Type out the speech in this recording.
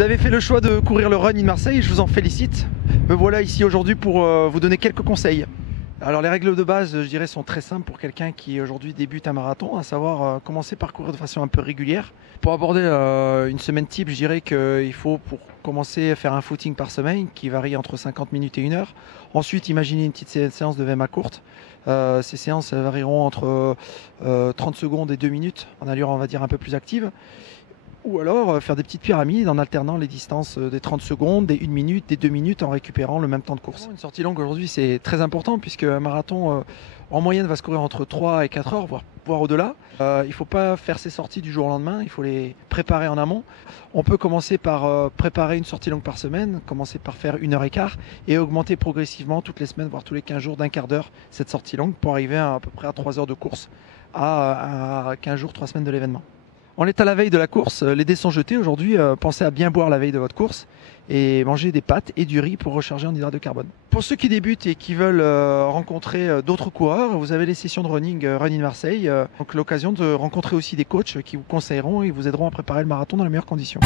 Vous avez fait le choix de courir le Run in Marseille, je vous en félicite. Me voilà ici aujourd'hui pour vous donner quelques conseils. Alors les règles de base, je dirais, sont très simples pour quelqu'un qui aujourd'hui débute un marathon, à savoir commencer par courir de façon un peu régulière. Pour aborder une semaine type, je dirais qu'il faut pour commencer à faire un footing par semaine qui varie entre 50 minutes et 1 heure. Ensuite, imaginez une petite séance de VMA courte. Ces séances varieront entre 30 secondes et 2 minutes en allure, on va dire, un peu plus active. Ou alors faire des petites pyramides en alternant les distances des 30 secondes, des 1 minute, des 2 minutes en récupérant le même temps de course. Une sortie longue aujourd'hui c'est très important puisque un marathon en moyenne va se courir entre 3 et 4 heures, voire au-delà. Il ne faut pas faire ces sorties du jour au lendemain, il faut les préparer en amont. On peut commencer par préparer une sortie longue par semaine, commencer par faire 1h15 et augmenter progressivement toutes les semaines, voire tous les 15 jours d'un quart d'heure cette sortie longue pour arriver à peu près à 3 heures de course à 15 jours, 3 semaines de l'événement. On est à la veille de la course, les dés sont jetés aujourd'hui, pensez à bien boire la veille de votre course et manger des pâtes et du riz pour recharger en hydrate de carbone. Pour ceux qui débutent et qui veulent rencontrer d'autres coureurs, vous avez les sessions de running Run in Marseille, donc l'occasion de rencontrer aussi des coachs qui vous conseilleront et vous aideront à préparer le marathon dans les meilleures conditions.